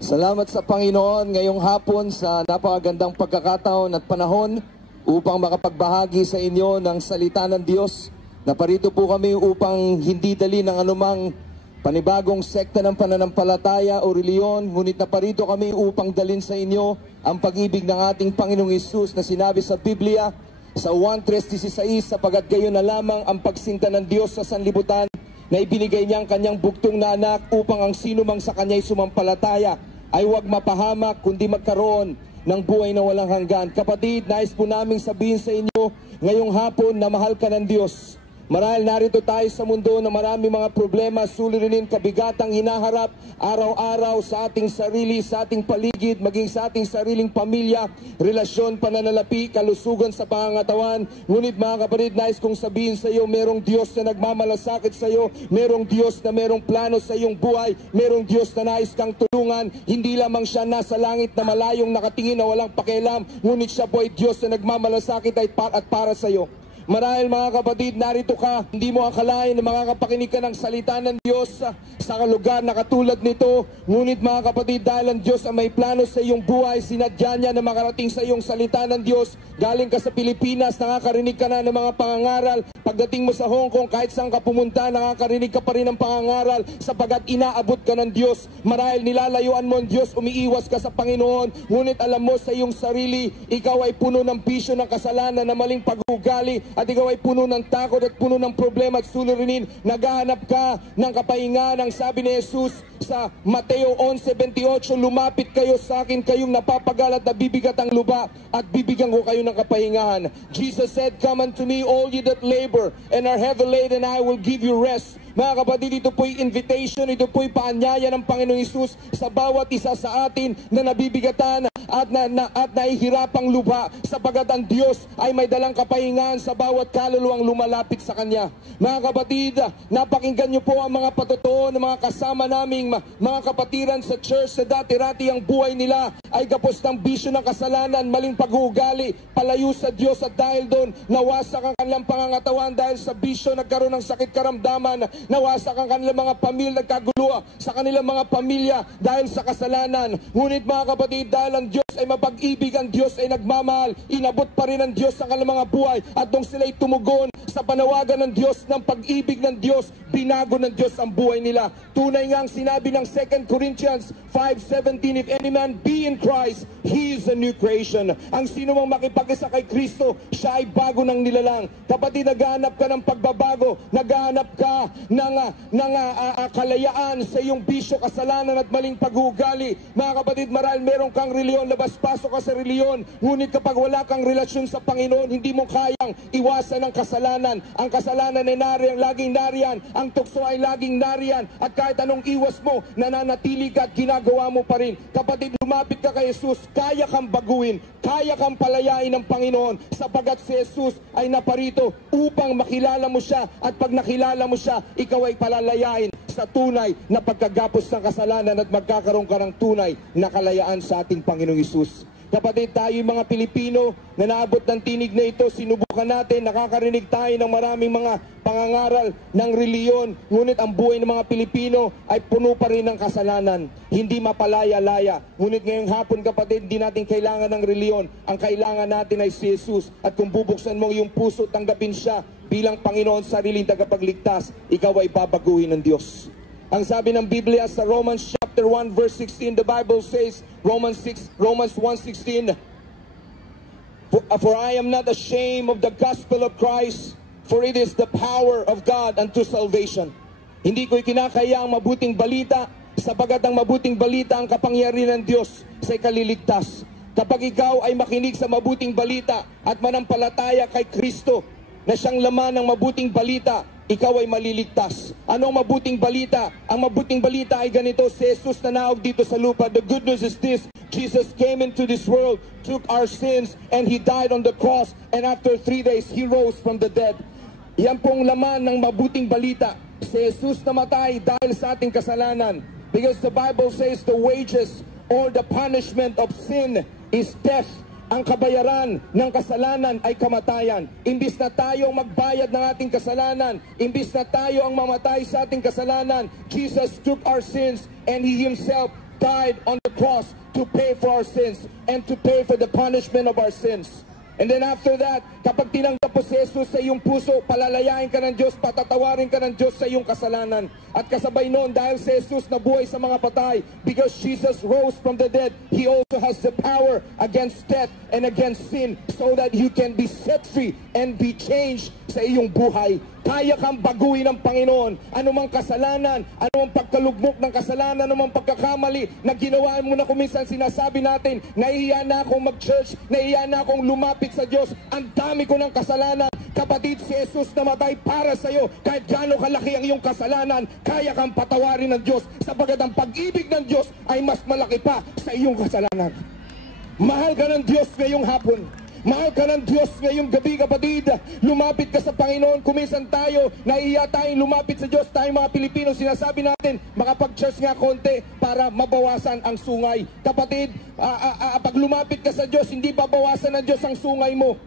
Salamat sa Panginoon ngayong hapon sa napakagandang pagkakataon at panahon upang makapagbahagi sa inyo ng salita ng Diyos. Naparito po kami upang hindi dali ng anumang panibagong sekta ng pananampalataya o reliyon, ngunit naparito kami upang dalin sa inyo ang pag-ibig ng ating Panginoong Hesus na sinabi sa Biblia sa 1:16, sapagat gayon na lamang ang pagsinta ng Diyos sa sanlibutan na ibinigay niya ang kanyang bugtong na anak upang ang sino mang sa kanya'y sumampalataya ay huwag mapahamak kundi magkaroon ng buhay na walang hanggan. Kapatid, nais po namin sabihin sa inyo ngayong hapon na mahal ka ng Diyos. Marahil narito tayo sa mundo na marami mga problema, suliranin, kabigatang hinaharap araw-araw sa ating sarili, sa ating paligid, maging sa ating sariling pamilya, relasyon, pananalapi, kalusugan sa pangangatawan. Ngunit mga kapatid, nais kong sabihin sa iyo, merong Diyos na nagmamalasakit sa iyo, merong Diyos na merong plano sa iyong buhay, merong Diyos na nais kang tulungan. Hindi lamang siya nasa langit na malayong nakatingin na walang pakialam, ngunit siya po ay Diyos na nagmamalasakit at para sa iyo. Marahil mga kapatid, narito ka, hindi mo akalain na makakapakinig ka ng salita ng Diyos sa lugar na katulad nito. Ngunit mga kapatid, dahil ang Diyos ang may plano sa iyong buhay, sinadya niya na makarating sa iyong salita ng Diyos. Galing ka sa Pilipinas, nakakarinig ka na ng mga pangangaral. Pagdating mo sa Hong Kong, kahit saan ka pumunta, nakakarinig ka pa rin ng pangangaral sapagat inaabot ka ng Diyos. Marahil nilalayuan mo ang Diyos, umiiwas ka sa Panginoon. Ngunit alam mo sa iyong sarili, ikaw ay puno ng bisyo ng kasalanan na maling pag-uugali. At ikaw ay puno ng takot at puno ng problema at suliranin. Naghahanap ka ng kapahingahan. Ang sabi ni Jesus sa Mateo 11:28, lumapit kayo sa akin, kayong napapagal at nabibigat ang lupa, at bibigyan ko kayo ng kapahingahan. Jesus said, come unto me, all ye that labor and are heavy laden, and I will give you rest. Mga kapatid, ito po'y invitation, ito po'y paanyaya ng Panginoong Hesus sa bawat isa sa atin na nabibigatan at nahihirapang lupa, sapagat ang Diyos ay may dalang kapahingahan sa bawat kaluluwang lumalapit sa Kanya. Mga kapatid, napakinggan niyo po ang mga patotoo ng mga kasama naming mga kapatiran sa church sa dati-rati ang buhay nila ay gapos ng bisyo ng kasalanan, maling pag-uugali, palayo sa Diyos, at dahil doon nawasak ang kanilang pangangatawan dahil sa bisyo, nagkaroon ng sakit karamdaman, nawasak ang kanilang mga pamilya, nagkagulo sa kanilang mga pamilya dahil sa kasalanan. Ngunit mga kapatid, dahil ang Diyos ay mapag-ibig, ang Diyos ay nagmamahal, inabot pa rin ang Diyos ang kanilang mga buhay, at nung sila'y tumugon sa panawagan ng Diyos, ng pag-ibig ng Diyos, binago ng Diyos ang buhay nila. Tunay nga ang sinabi ng 2 Corinthians 5:17, if any man be in Christ, he is a new creation. Ang sino mang makipag-isa kay Kristo, siya ay bago ng nilalang. Kapatid, naghahanap ka ng pagbabago, naghahanap ka ng kalayaan sa iyong bisyo, kasalanan at maling pag-uugali. Mga kapatid, marahil meron kang reliyon, labas-pasok ka sa reliyon, ngunit kapag wala kang relasyon sa Panginoon, hindi mo kayang iwasan ang kasalanan. Ang kasalanan ay laging nariyan, ang tukso ay laging nariyan, at kahit anong iwas mo, nananatili ka at ginagawa mo pa rin. Kapatid, lumapit ka kay Jesus, kaya kang baguhin, kaya kang palayain ng Panginoon, sapagat si Jesus ay naparito upang makilala mo siya, at pag nakilala mo siya, ikaw ay palalayain sa tunay na pagkagapos ng kasalanan at magkakaroon ka ng tunay na kalayaan sa ating Panginoong Hesus. Kapatid, tayo mga Pilipino na naabot ng tinig na ito, sinubukan natin, nakakarinig tayo ng maraming mga pangangaral ng reliyon, ngunit ang buhay ng mga Pilipino ay puno pa rin ng kasalanan, hindi mapalaya-laya. Ngunit ngayong hapon, kapatid, hindi natin kailangan ng reliyon, ang kailangan natin ay si Jesus, at kung bubuksan mo yung puso, tanggapin siya bilang Panginoon, sariling tagapagligtas, ikaw ay babaguhin ng Diyos. Ang sabi ng Biblia sa Romans chapter 1 verse 16, the Bible says, Romans 1:16, for I am not ashamed of the gospel of Christ, for it is the power of God unto salvation. Hindi ko ikinakaya ang mabuting balita, sapagat ang mabuting balita ang kapangyarihan ng Diyos sa ikaliligtas. Kapag ikaw ay makinig sa mabuting balita at manampalataya kay Kristo, na siyang laman ng mabuting balita, ikaw ay maliligtas. Ano ang mabuting balita? Ang mabuting balita ay ganito, si Jesus na naog dito sa lupa. The good news is this, Jesus came into this world, took our sins, and He died on the cross, and after 3 days, He rose from the dead. Yan pong laman ng mabuting balita. Si Jesus namatay dahil sa ating kasalanan. Because the Bible says the wages or the punishment of sin is death. Ang kabayaran ng kasalanan ay kamatayan. Imbis na tayo magbayad ng ating kasalanan, imbis na tayo ang mamatay sa ating kasalanan, Jesus took our sins and He Himself died on the cross to pay for our sins and to pay for the punishment of our sins. And then after that, kapag tinanggap mo si Jesus sa iyong puso, palalayain ka ng Diyos, patatawarin ka ng Diyos sa iyong kasalanan. At kasabay noon, dahil si Jesus nabuhay sa mga patay, because Jesus rose from the dead, He also has the power against death and against sin, so that you can be set free and be changed sa iyong buhay. Kaya kang baguhin ng Panginoon. Anumang kasalanan, anumang pagkalugmok ng kasalanan, anumang pagkakamali na ginawa mo na kuminsan sinasabi natin, nahihiya na akong mag-church, nahihiya na akong lumapit sa Diyos, ang dami ko ng kasalanan. Kapatid, si Jesus namatay para sa iyo. Kahit gaano kalaki ang iyong kasalanan, kaya kang patawarin ng Diyos, sapagat ang pag-ibig ng Diyos ay mas malaki pa sa iyong kasalanan. Mahal ka ng Diyos ngayong hapon. Mahal ka ng Diyos ngayong gabi, kapatid. Lumapit ka sa Panginoon. Kuminsan tayo, naiiya tayong lumapit sa Diyos. Tayong mga Pilipino, sinasabi natin, makapag-church nga konti para mabawasan ang sungay. Kapatid, pag lumapit ka sa Diyos, hindi babawasan ng Diyos ang sungay mo.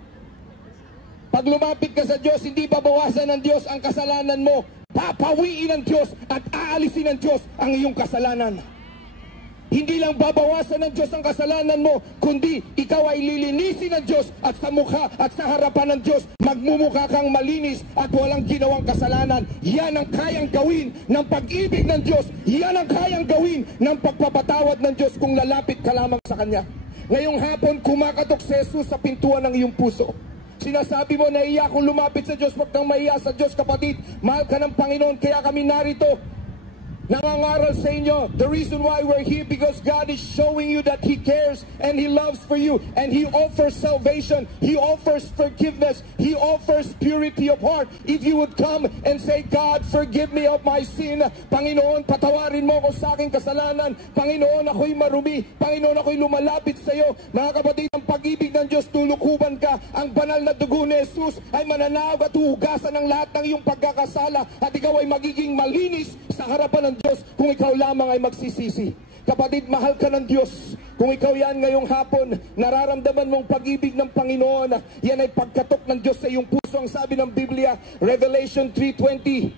Pag lumapit ka sa Diyos, hindi babawasan ng Diyos ang kasalanan mo. Papawiin ng Diyos at aalisin ng Diyos ang iyong kasalanan. Hindi lang babawasan ng Diyos ang kasalanan mo, kundi ikaw ay lilinisin ng Diyos at sa mukha at sa harapan ng Diyos, magmumukha kang malinis at walang ginawang kasalanan. Yan ang kayang gawin ng pag-ibig ng Diyos. Yan ang kayang gawin ng pagpapatawad ng Diyos kung lalapit ka lamang sa Kanya. Ngayong hapon, kumakatok si Jesus sa pintuan ng iyong puso. Sinasabi mo, naiiya kung lumapit sa Diyos, wag kang maiya sa Diyos, kapatid. Mahal ka ng Panginoon, kaya kami narito. Nangangaral sa inyo. The reason why we're here, because God is showing you that He cares and He loves for you, and He offers salvation, He offers forgiveness, He offers purity of heart. If you would come and say, God, forgive me of my sin. Panginoon, patawarin mo ako sa aking kasalanan. Panginoon, ako'y marumi. Panginoon, ako'y lumalapit sa iyo. Mga kapatid, ang pag-ibig ng Diyos, tulukuban ka. Ang banal na dugo ni Jesus ay mananaog at huhugasan ng lahat ng iyong pagkakasala, at ikaw ay magiging malinis sa harapan ng Diyos kung ikaw lamang ay magsisisi. Kapatid, mahal ka ng Diyos. Kung ikaw yan ngayong hapon, nararamdaman mong pag-ibig ng Panginoon, yan ay pagkatok ng Diyos sa iyong puso. Ang sabi ng Biblia, Revelation 3:20,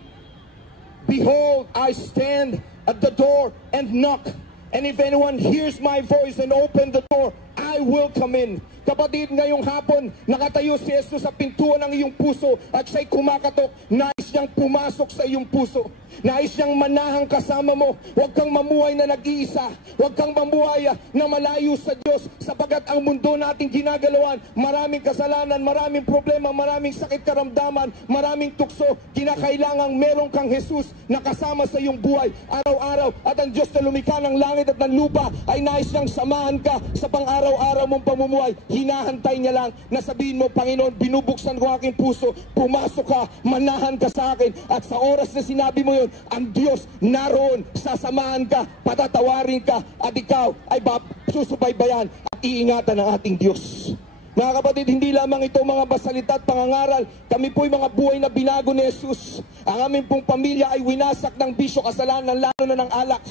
Behold, I stand at the door and knock, and if anyone hears my voice and open the door, I will come in. Kapatid, ngayong hapon, nakatayo si Jesus sa pintuan ng iyong puso at siya'y kumakatok. Nais niyang pumasok sa iyong puso. Nais niyang manahang kasama mo. Huwag kang mamuhay na nag-iisa. Huwag kang mamuhay na malayo sa Diyos, sapagat ang mundo nating ginagalawan, maraming kasalanan, maraming problema, maraming sakit karamdaman, maraming tukso. Kinakailangang meron kang Jesus na kasama sa iyong buhay araw-araw. At ang Diyos na lumikha ng langit at ng lupa ay nais niyang samahan ka sa pang-araw-araw mong pamumuhay. Hinahantay niya lang na sabihin mo, Panginoon, binubuksan ko aking puso, pumasok ka, manahan ka sa akin. At sa oras na sinabi mo yun, ang Diyos naroon, sasamahan ka, patatawarin ka, at ikaw ay susubaybayan at iingatan ng ating Diyos. Mga kapatid, hindi lamang ito mga basalita at pangangaral. Kami po'y mga buhay na binago ni Jesus. Ang aming pong pamilya ay winasak ng bisyo, kasalanan, lalo na ng alak.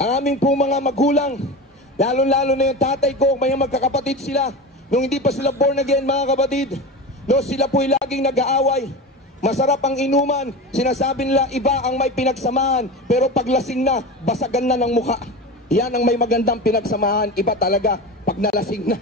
Ang aming pong mga magulang, lalo-lalo na yung tatay ko, may magkakapatid sila. Nung hindi pa sila born again, mga kapatid, no, sila po'y laging nag-aaway. Masarap ang inuman, sinasabi nila iba ang may pinagsamahan, pero paglasing na, basagan na ng mukha. Yan ang may magandang pinagsamahan, iba talaga pag nalasing na.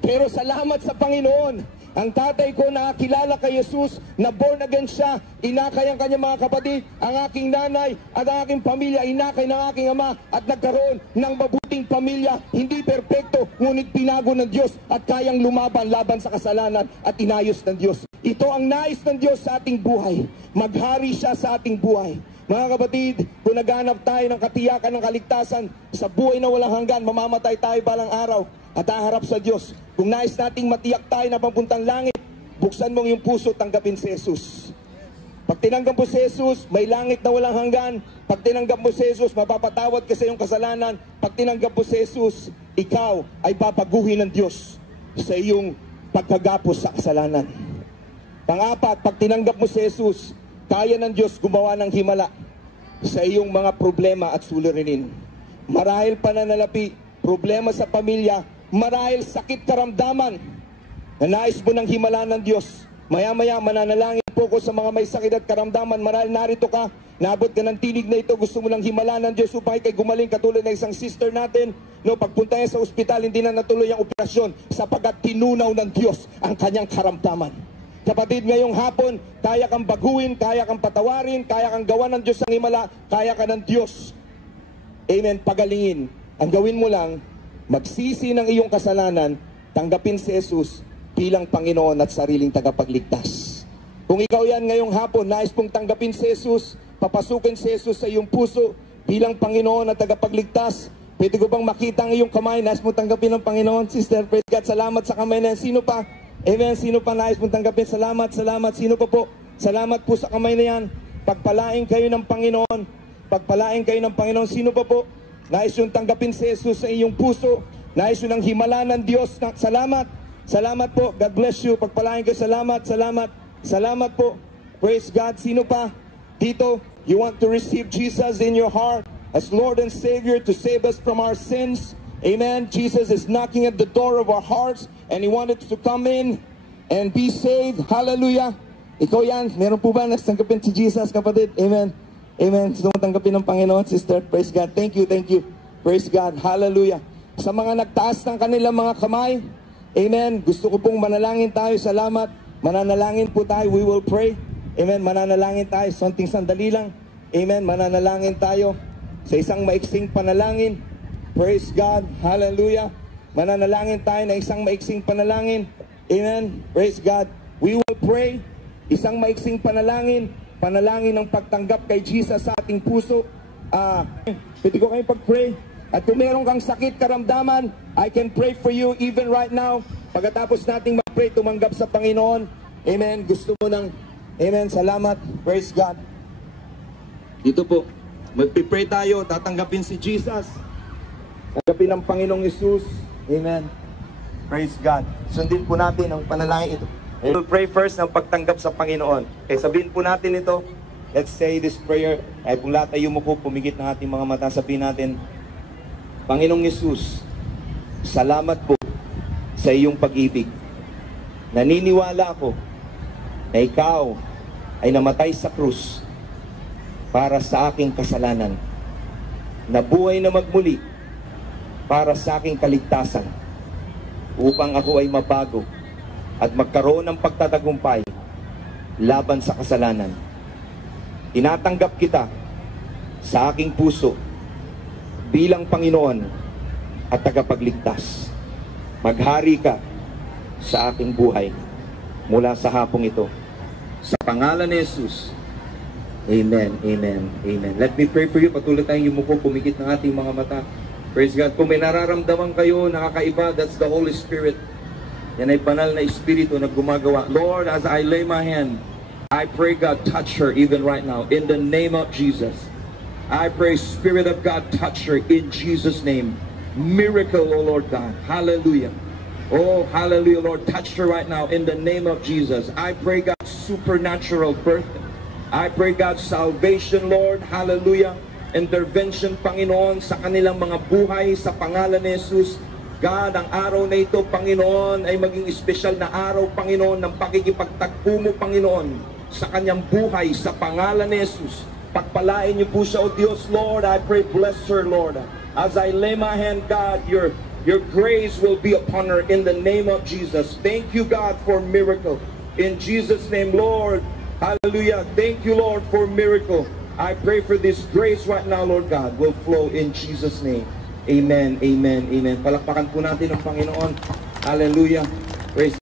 Pero salamat sa Panginoon, ang tatay ko nakakilala kay Jesus, na born again siya, inakay ang kanyang mga kapatid, ang aking nanay at ang aking pamilya, inakay ng aking ama, at nagkaroon ng mabuting pamilya, hindi perpekto, ngunit pinago ng Diyos at kayang laban sa kasalanan at inayos ng Diyos. Ito ang nais ng Diyos sa ating buhay, maghari siya sa ating buhay. Mga kapatid, kung naghanap tayo ng katiyakan ng kaligtasan sa buhay na walang hanggan, mamamatay tayo balang araw at haharap sa Diyos. Kung nais nating matiyak tayo na papuntang langit, buksan mong yung puso, tanggapin si Jesus. Pag tinanggap mo si Jesus, may langit na walang hanggan. Pag tinanggap mo si Jesus, mapapatawad ka sa iyong kasalanan. Pag tinanggap mo si Jesus, ikaw ay papaguhin ng Diyos sa iyong pagkagapos sa kasalanan. Pang-apat, pag tinanggap mo si Jesus, kaya ng Diyos gumawa ng himala sa iyong mga problema at suliranin. Marahil pananalapi, problema sa pamilya, marahil sakit karamdaman, na nais mo ng himala ng Diyos. Maya-maya mananalangin po ko sa mga may sakit at karamdaman. Marahil narito ka, naabot ka ng tinig na ito, gusto mo lang himala ng Diyos upang ikay gumaling, katulad ng isang sister natin. No, pagpunta niya sa ospital, hindi na natuloy ang operasyon sapagkat tinunaw ng Diyos ang kanyang karamdaman. Kapatid, ngayong hapon, kaya kang baguhin, kaya kang patawarin, kaya kang gawa ng Diyos ang himala, kaya ka ng Diyos, amen, pagalingin. Ang gawin mo lang, magsisi ng iyong kasalanan, tanggapin si Jesus bilang Panginoon at sariling tagapagligtas. Kung ikaw yan ngayong hapon, nais pong tanggapin si Jesus, papasukin si Jesus sa iyong puso bilang Panginoon at tagapagligtas, pwede ko bang makita ang iyong kamay? Nais mong tanggapin ng Panginoon? Sister, praise God, salamat sa kamay na yan. Sino pa? Amen, sino pa nais mong tanggapin? Salamat, salamat. Sino pa po? Salamat po sa kamay na yan. Pagpalain kayo ng Panginoon. Pagpalain kayo ng Panginoon. Sino pa po? Nais yung tanggapin si Jesus sa iyong puso. Nais yung ang himala ng Diyos. Salamat. Salamat po. God bless you. Pagpalain kayo. Salamat, salamat. Salamat po. Praise God. Sino pa? Dito, you want to receive Jesus in your heart as Lord and Savior to save us from our sins. Amen. Jesus is knocking at the door of our hearts and He wanted to come in and be saved. Hallelujah. Ikaw yan. Meron po ba natanggapin si Jesus, kapatid? Amen. Amen. Gusto mo tanggapin ng Panginoon, sister? Praise God. Thank you, thank you. Praise God. Hallelujah. Sa mga nagtaas ng kanilang mga kamay, amen. Gusto ko pong manalangin tayo. Salamat. Mananalangin po tayo. We will pray. Amen. Mananalangin tayo. Sonting sandali lang. Amen. Mananalangin tayo sa isang maiksing panalangin. Praise God. Hallelujah. Mananalangin tayo na isang maiksing panalangin. Amen. Praise God. We will pray. Isang maiksing panalangin. Panalangin ng pagtanggap kay Jesus sa ating puso. Pwede ko kayong pag-pray. At kung meron kang sakit, karamdaman, I can pray for you even right now. Pagkatapos nating mag-pray, tumanggap sa Panginoon. Amen. Gusto mo ng, amen, salamat. Praise God. Dito po, mag-pray tayo, tatanggapin si Jesus. Tanggapin ng Panginoong Jesus. Amen. Praise God. Sundin po natin ang panalangin ito. We'll pray first ng pagtanggap sa Panginoon. Kaya sabihin po natin ito. Let's say this prayer. Ay kung lahat ay yumuko, pumigit ng ating mga mata, sabihin natin, Panginoong Jesus, salamat po sa iyong pag-ibig. Naniniwala ako na ikaw ay namatay sa krus para sa aking kasalanan. Nabuhay na magmuli para sa aking kaligtasan upang ako ay mabago at magkaroon ng pagtatagumpay laban sa kasalanan. Tinatanggap kita sa aking puso bilang Panginoon at tagapagligtas. Maghari ka sa aking buhay mula sa hapong ito. Sa pangalan ni Jesus. Amen, amen, amen. Let me pray for you. Patuloy tayong yumuko, pumikit ng ating mga mata. Praise God. Kung may nararamdaman kayo, nakakaiba, that's the Holy Spirit. Yan ay banal na Espiritu na gumagawa. Lord, as I lay my hand, I pray God touch her even right now. In the name of Jesus. I pray Spirit of God touch her in Jesus' name. Miracle, oh Lord God. Hallelujah. Oh, hallelujah, Lord. Touch her right now in the name of Jesus. I pray God supernatural birth. I pray God salvation, Lord. Hallelujah. Intervention, Panginoon, sa kanilang mga buhay sa pangalan ni Jesus. God, ang araw na ito, Panginoon, ay maging espesyal na araw, Panginoon, ng pakikipagtagpo mo, Panginoon, sa kanyang buhay sa pangalan ni Jesus. Pagpalain niyo po siya, O Diyos, Lord. I pray, bless her, Lord. As I lay my hand, God, your grace will be upon her in the name of Jesus. Thank you, God, for miracle. In Jesus' name, Lord. Hallelujah. Thank you, Lord, for miracle. I pray for this grace right now, Lord God, will flow in Jesus' name. Amen, amen, amen. Palakpakan po natin ang Panginoon. Hallelujah. Praise